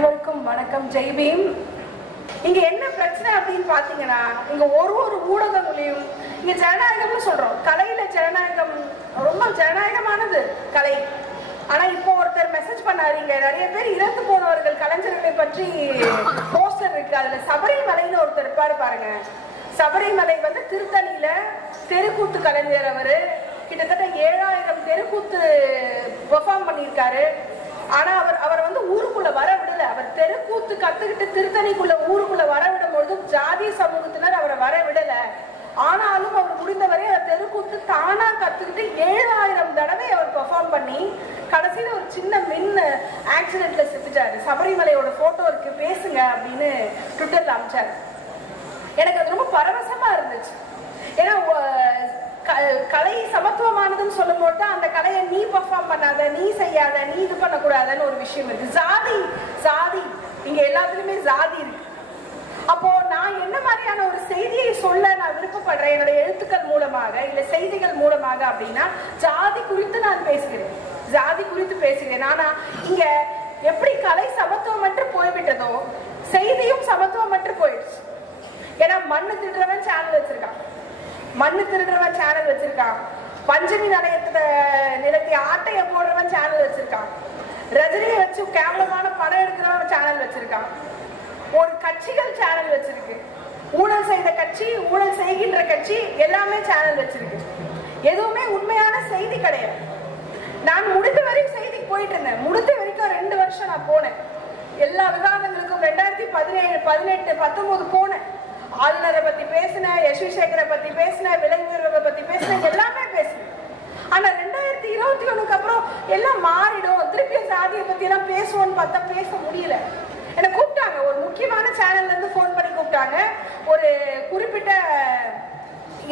அனைவருக்கும் வணக்கம். ஜெய் பீம். இங்க என்ன பிரச்சனை அப்படின்னு பாத்தீங்கன்னா, இங்க ஒரு ஊடகங்களையும் இங்க ஜனநாயகம்னு சொல்றோம். கலையில ஜனநாயகம் ரொம்ப ஜனநாயகமானது கலை. ஆனா இப்போ ஒருத்தர் மெசேஜ் பண்ணாரு, இங்க நிறைய பேர் இறந்து போனவர்கள் கலைஞர்களை பற்றி போஸ்டர் இருக்கு. அதுல சபரிமலைன்னு ஒருத்தர் இருப்பாரு பாருங்க. சபரிமலை திருத்தணியில தெருக்கூத்து கலைஞர். அவரு கிட்டத்தட்ட 7000 தெருக்கூத்து பெர்ஃபார்ம் பண்ணியிருக்காரு. ஆனா அவர் ஊருக்குள்ள வர விடல. அவர் தெருக்கூத்து கத்துக்கிட்டு திருத்தணிக்குள்ள ஊருக்குள்ள வர விடும் பொழுதும் ஜாதி சமூகத்தினர் அவரை வர விடல. ஆனாலும் அவர் முடிந்தவரை அவர் தெருக்கூத்து தானா கத்துக்கிட்டு 7000 தடவை அவர் பெர்ஃபார்ம் பண்ணி கடைசியில ஒரு சின்ன மின் ஆக்சிடென்ட்ல செத்துட்டாரு. சபரிமலையோட போட்டோ இருக்கு, பேசுங்க அப்படின்னு ட்விட்டர்ல அனுப்பிச்சாரு. எனக்கு அது ரொம்ப பரவசமா இருந்துச்சு. ஏன்னா கலை சமத்துவமானதுன்னு சொல்லும் போது அந்த கலையை நீ பெர்ஃபார்ம் பண்ணாத, நீ செய்யாத, நீ இது பண்ணக்கூடாதுன்னு ஒரு விஷயம் இருக்கு. ஜாதி இங்க எல்லாத்துலயுமே ஜாதி இருக்கு. அப்போ நான் என்ன மாதிரியான ஒரு செய்தியை சொல்ல நான் விருப்பப்படுறேன் என்னுடைய எழுத்துக்கள் மூலமாக இல்ல செய்திகள் மூலமாக அப்படின்னா, ஜாதி குறித்து நான் பேசுகிறேன், ஜாதி குறித்து பேசுகிறேன். ஆனா இங்க எப்படி கலை சமத்துவமற்று போய்விட்டதோ செய்தியும் சமத்துவமற்று போயிடுச்சு. ஏன்னா மண்ணு திருடுறவன் சேனல் வச்சிருக்கான், பஞ்சமி நிலத்தை ஆட்டைய போடுறவன் சேனல் வச்சிருக்கான், ரஜினியை வச்சு கேவலமான படம் எடுக்கிறவன் சேனல் வச்சிருக்கான், ஒரு கட்சிகள் சேனல் வச்சிருக்கு, ஊழல் செய்த கட்சி, ஊழல் செய்கின்ற கட்சி எல்லாமே சேனல் வச்சிருக்கு. எதுவுமே உண்மையான செய்தி கிடையாது. நான் முடிந்த வரை செய்திக்கு போயிட்டு இருந்தேன். முடிந்த வரைக்கும் 2 வருஷம் நான் போனேன். எல்லா விவாதங்களுக்கும் 2017, 18, 19 போனேன். ஆளுநரை பத்தி பேசினேன், யஷ்வி சேகரை பத்தி பேசினேன், விலை உயர்வை பத்தி பேசினேன், எல்லாமே பேசினேன். ஆனா 2021 அப்புறம் எல்லாம் மாறிடும், திருப்பியும் சாதியை பத்தி எல்லாம் பேசுவோம்னு பார்த்தா பேச முடியல. என்ன கூப்பிட்டாங்க, ஒரு முக்கியமான சேனல்ல இருந்து போன் பண்ணி கூப்பிட்டாங்க. ஒரு குறிப்பிட்ட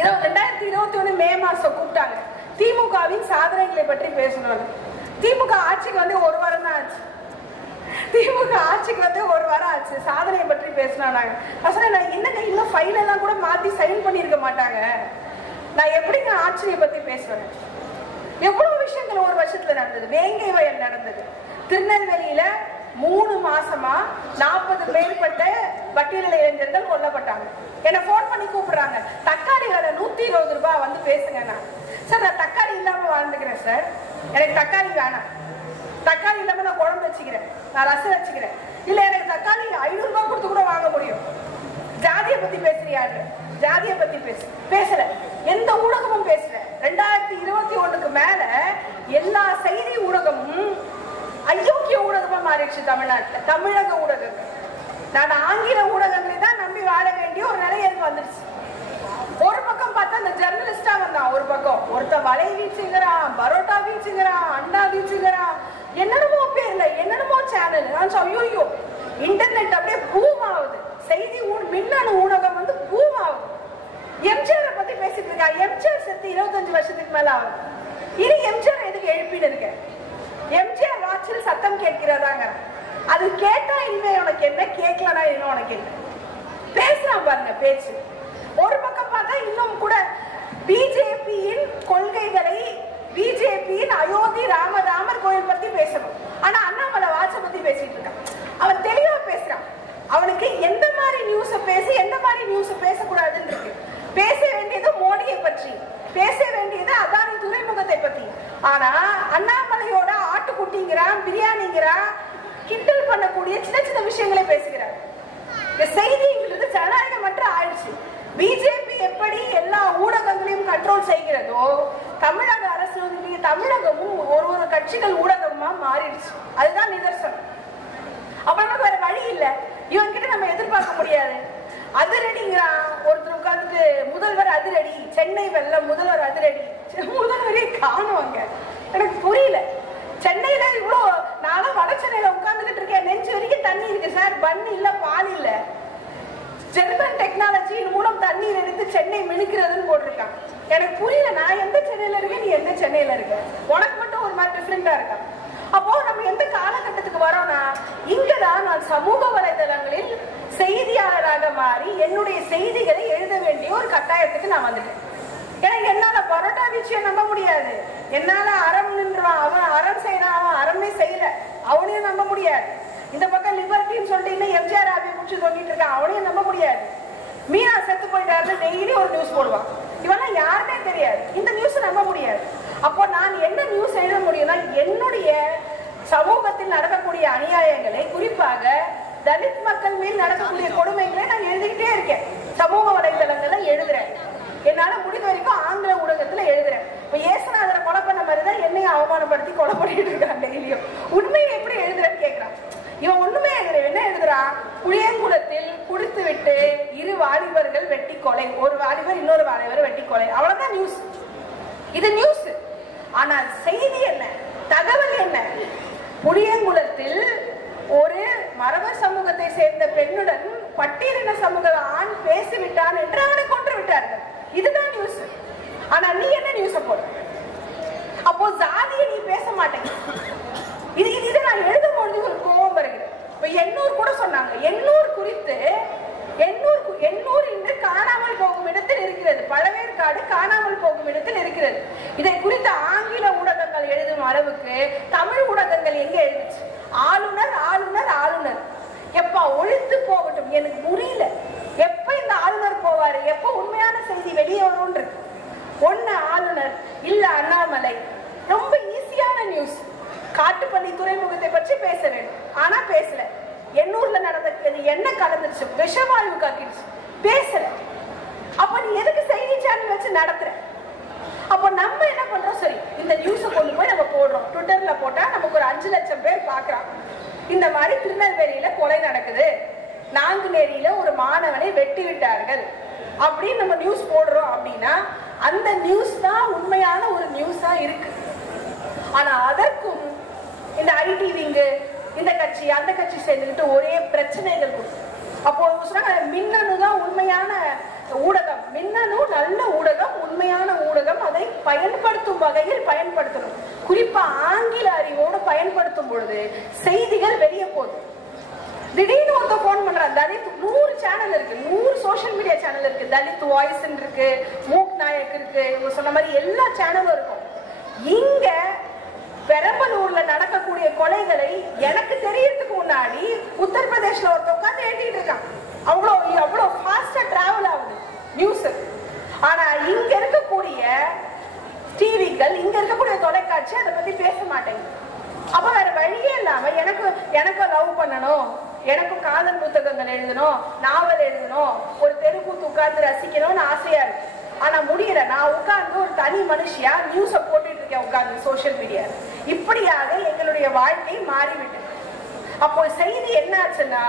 2021 மே மாசம் கூப்பிட்டாங்க. திமுகவின் சாதனைகளை பற்றி பேசணும். திமுக ஆட்சிக்கு 1 வாரம் தான் ஆச்சு. சாதனையை பற்றி பேசினாங்க. என்னங்க இன்னும் ஃபைல் எல்லாம் கூட மாத்தி சைன் பண்ணிருக்க மாட்டாங்க, நான் எப்படிங்க ஆட்சியை பத்தி பேசுவேன்? எவ்வளவு விஷயங்கள் ஒரு வருஷத்துல நடந்தது. வேங்கை வயல் நடந்தது. திருநெல்வேலியில 3 மாசமா 40 மேற்பட்ட பட்டியலில் இளைஞர்கள் கொல்லப்பட்டாங்க. என்ன போன் பண்ணி கூப்பிடுறாங்க, தக்காளி விலை 120 ரூபாய் பேசுங்க. சார் நான் தக்காளி இல்லாம வாழ்ந்துக்கிறேன் சார், எனக்கு தக்காளி வேணாம், தக்காளி இல்லாம நான் குழம்பு வச்சுக்கிறேன், நான் ரசம் வச்சுக்கிறேன். இல்ல எனக்கு தக்காளி 500 ரூபாய் கொடுத்து கூட வாங்க முடியும். ஜாதியை பத்தி பேசுறியாரு? ஜாதியை பத்தி பேசல, எந்த ஊடகமும் பேசல. 2021க்கு மேல எல்லா செய்தி ஊடகமும் அயோக்கிய ஊடகமா மாறிடுச்சு தமிழ்நாட்டுல. தமிழக ஊடகங்கள், நான் ஆங்கில ஊடகங்களை தான் நம்பி வாழ வேண்டிய ஒரு நிலை எனக்கு வந்துருச்சு. ஒரு பக்கம் பார்த்தா அந்த ஜெர்னலிஸ்டா வந்தான், ஒரு பக்கம் ஒருத்தன் வலை வீச்சுங்கிறான், பரோட்டா வீச்சுங்கிறான், அண்டா வீச்சுங்கிறான், என்னென்னமோ பேர்ல என்னென்னமோ சேனல். நான் ஐயோ, இன்டர்நெட் அப்படியே பூம் ஆகுது, செய்தி மின்னணு ஊடகம் பூம் ஆகுது. எம்ஜிஆர் பத்தி பேசிட்டு இருக்கா. எம்ஜிஆர் செத்து 25 வருஷத்துக்கு மேல ஆகுது. இனி எம்ஜிஆர் எதுக்கு எழுப்பின்னு இருக்க? எம்ஜிஆர் ஆட்சியில் சத்தம் கேட்கிறதாங்க. அது கேட்டா இனிமே உனக்கு என்ன, கேட்கலனா இனிமே உனக்கு என்ன? பேசுறான் பாருங்க பேச்சு. ஒரு பக்கம் பார்த்தா இன்னும் கூட பிஜேபியின் கொள்கைகளை, பிஜேபியின் அயோத்தி ராமர் கோயில் பத்தி பேசணும். ஆனா அண்ணாமலை வாட்ச பத்தி பேசிட்டு இருக்கான். அவன் தெளிவா பேசுறான். அவனுக்கு எந்த மாதிரி நியூஸ பேசி எந்த மாதிரி நியூஸ பேசக்கூடாதுன்னு இருக்கு. பேச வேண்டியது மோடியை பற்றி, பேச வேண்டியது அதானி துறைமுகத்தை பத்தி. ஆனா அண்ணாமலையோட ஆட்டுக்குட்டிங்கிறான், பிரியாணிங்கிறான், கிண்டல் பண்ணக்கூடிய சின்ன சின்ன விஷயங்களை பேசுகிறார். செய்திங்கிறது ஜனநாயகமற்ற ஆயிடுச்சு. பிஜேபி எப்படி எல்லா ஊடகங்களையும் கண்ட்ரோல் செய்கிறதோ, தமிழக அரசு தமிழகமும் ஒரு கட்சிகள் ஊடகமா மாறிடுச்சு. அதுதான் நிதர்சனம். அப்புறம் வேற வழி இல்ல, இவன் கிட்ட நம்ம எதிர்பார்க்க முடியாது. அதிரடிங்கிறான் ஒருத்தர் உட்கார்ந்துட்டு, முதல்வர் அதிரடி, சென்னை வெள்ளம், முதல்வர் அதிரடி. முதல்வரே காணுவாங்க, எனக்கு புரியல. சென்னையில இவ்வளோ, நானும் வட சென்னையில உட்கார்ந்துகிட்டு இருக்கேன், நெஞ்சு வரைக்கும் தண்ணி இருக்கு சார், பண்ணு இல்ல பால் இல்ல, ஜெர்மன் டெக்னாலஜியின் மூலம் தண்ணீர் எடுத்து சென்னை மினுக்கிறதுன்னு போட்டிருக்கான். எனக்கு புரியல, நான் எந்த சென்னையில இருக்கேன், நீ எந்த சென்னையில இருக்க, உனக்கு மட்டும் ஒரு மாதிரி டிஃபரெண்டா இருக்கா? அப்போ நம்ம எந்த காலகட்டத்துக்கு வரோம்னா, இங்கதான் நான் சமூக வலைதளங்களில் செய்தியாளராக மாறி என்னுடைய செய்திகளை எழுத வேண்டிய ஒரு கட்டாயத்துக்கு நான் வந்துட்டேன். ஏன்னா என்னால பரோட்டா வீச்சியை நம்ப முடியாது, என்னால அறம் நின்றுவான், அவன் அறம் செய்யறான், அவன் அறமே செய்யல, அவனையும் நம்ப முடியாது. இந்த பக்கம் லிபர் அப்படின்னு சொல்லிட்டு இன்னும் எம்ஜிஆர் ஆபி முடிச்சு தொங்கிட்டு இருக்கான். அவனையும் நம்ப முடியாது. மீனா செத்து போயிட்டாருன்னு டெய்லி ஒரு நியூஸ் போடுவான். இவெல்லாம் யாருன்னே தெரியாது. இந்த நியூஸ் நம்ப முடியாது. அப்போ நான் என்ன நியூஸ் எழுத முடியும்னா, என்னுடைய சமூகத்தில் நடக்கக்கூடிய அநியாயங்களை, குறிப்பாக தலித் மக்கள் மேல் நடக்கக்கூடிய கொடுமைகளை நான் எழுதிக்கிட்டே இருக்கேன். சமூக வலைதளங்கள்ல எழுதுறேன். என்னால முடிந்த வரைக்கும் ஆங்கில ஊடகத்துல எழுதுறேன். இப்ப ஏசுநாதரை கொலை பண்ண மாதிரிதான் என்னையும் அவமானப்படுத்தி கொலை பண்ணிட்டு இருக்கான் டெய்லியும். உண்மையை எப்படி எழுதுறேன்னு கேட்கிறான். இவன் ஒண்ணுமே எழுதுற. என்ன எழுதுறான்? புளியங்குளத்தில் குடித்து விட்டு 2 வாலிபர்கள் வெட்டி கொலை, ஒரு வாலிபர் இன்னொரு வாலிபர் வெட்டி கொலை. அவ்வளவுதான் நியூஸ். இது நியூஸ். ஆனால் செய்தி என்ன, தகவல் என்ன? புளியங்குளத்தில் ஒரு மரபர் சமூகத்தை சேர்ந்த பெண்ணுடன் பட்டியலின சமூக ஆண் பேசிவிட்டான் என்று அவனை கொன்று விட்டார்கள். இதுதான் நியூஸ். ஆனா நீ என்ன நியூஸ் போடுற? அப்போ ஜாதியை நீ பேச மாட்டேங்க. இது நான் எழுதும் பொழுது ஒரு கோபம் வருகிறது. இப்ப எண்ணூர் கூட சொன்னாங்க. எண்ணூர் குறித்து எண்ணூர் இன்று காணாமல் போகும் இடத்தில் இருக்கிறது. பழவேற்காடு காணாமல் போகும் இடத்தில் இருக்கிறது. இதை குறித்து ஆங்கில ஊடகங்கள் எழுதும் அளவுக்கு தமிழ் ஊடகங்கள் எங்க எழுதுச்சு? ஆளுநர் ஆளுநர் ஆளுநர். எப்ப ஒழித்து போகட்டும், எனக்கு புரியல. எப்ப இந்த ஆளுநர் போவாரு, எப்ப உண்மையான செய்தி வெளியே வரும் இருக்கு. ஒண்ணு ஆளுநர், இல்ல அண்ணாமலை. ரொம்ப ஈஸியான நியூஸ். காட்டுப்பள்ளி துறைமுகத்தை பற்றி பேச வேண்டும், ஆனா பேசல. எண்ணூர்ல நடந்தது என்ன கலந்துருச்சு, விஷவாயு காக்கிடுச்சு, பேசல. அப்ப நீ எதுக்கு செய்தி சேனல் வச்சு நடத்துற? அப்ப நம்ம என்ன பண்றோம்? சரி, இந்த நியூஸ கொண்டு போய் நம்ம போடுறோம். ட்விட்டர்ல போட்டா நமக்கு ஒரு 5 லட்சம் பேர் பாக்குறாங்க. இந்த மாதிரி திருநெல்வேலியில கொலை நடக்குது, நாங்குநேரியில ஒரு மாணவனை வெட்டி விட்டார்கள் அப்படின்னு நம்ம நியூஸ் போடுறோம். அப்படின்னா அந்த நியூஸ் தான் உண்மையான ஒரு நியூஸா இருக்கு. ஆனா அதற்கும் இந்த ஐடி விங்கு, இந்த கட்சி அந்த கட்சி சேர்ந்துக்கிட்டு ஒரே பிரச்சனைகள் கொடுக்கும். அப்போ சொன்னாங்க மின்னணு தான் உண்மையான ஊடகம், மின்னணு நல்ல ஊடகம், உண்மையான ஊடகம். அதை பயன்படுத்தும் வகையில் பயன்படுத்தணும். குறிப்பா ஆங்கில அறிவோடு பயன்படுத்தும் பொழுது செய்திகள் வெளியே போகுது. திடீர்னு ஒருத்த போன் பண்றான், தலித் 100 சேனல் இருக்கு, 100 சோசியல் மீடியா சேனல் இருக்கு, தலித் வாய்ஸ் இருக்கு, மூக் நாயக் இருக்கு, இவங்க சொன்ன மாதிரி எல்லா சேனலும் இருக்கும். இங்க பெரம்பலூர்ல நடக்கக்கூடிய கொலைகளை எனக்கு தெரியறதுக்கு முன்னாடி உத்தரப்பிரதேஷ்ல ஒருத்த உட்காந்து எழுதிட்டு இருக்கான். அவ்வளோ ஃபாஸ்டா டிராவல் ஆகுது நியூஸ். ஆனா இங்க இருக்கக்கூடிய டிவிகள், இங்க இருக்கக்கூடிய தொலைக்காட்சி அதை பத்தி பேச மாட்டேங்குது. அப்ப வேற வழியே இல்லாம எனக்கு லவ் பண்ணணும், எனக்கும் காதல் புத்தகங்கள் எழுதணும், நாவல் எழுதணும், ஒரு தெருக்கூத்து உட்கார்ந்து ரசிக்கணும்னு ஆசையா இருக்கு. ஆனா முடியல. நான் உட்கார்ந்து ஒரு தனி மனுஷியா நியூஸ போட்டுட்டு இருக்கேன் உட்கார்ந்து சோசியல் மீடியா. இப்படியாக எங்களுடைய வாழ்க்கை மாறிவிட்டது. அப்போ செய்தி என்ன ஆச்சுன்னா,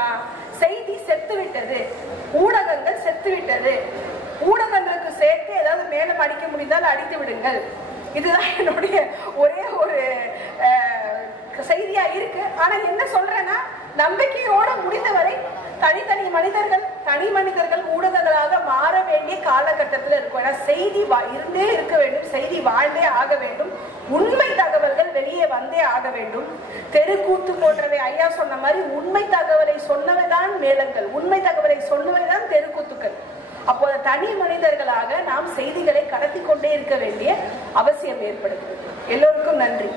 செய்தி செத்து விட்டது, ஊடகங்கள் செத்து விட்டது. ஊடகங்களுக்கு சேர்த்து ஏதாவது மேலும் அடிக்க முடிந்தால் அடித்து விடுங்கள். இதுதான் என்னுடைய ஒரே ஒரு செய்தியா இருக்கு. ஆனா என்ன சொல்றேன்னா, நம்பிக்கையோட முடிந்தவரை தனி மனிதர்கள் ஊடகங்களாக மாற வேண்டிய காலகட்டத்தில் இருக்கும். ஏன்னா செய்தி இருந்தே இருக்க வேண்டும், செய்தி வாழ்ந்தே ஆக வேண்டும், உண்மை தகவல்கள் வெளியே வந்தே ஆக வேண்டும். தெருக்கூத்து போன்றவை ஐயா சொன்ன மாதிரி உண்மை தகவலை சொன்னவைதான் மேளங்கள், உண்மை தகவலை சொன்னவைதான் தெருக்கூத்துக்கள். அப்போது தனி மனிதர்களாக நாம் செய்திகளை கடத்தி கொண்டே இருக்க வேண்டிய அவசியம் ஏற்படுகிறது. எல்லோருக்கும் நன்றி.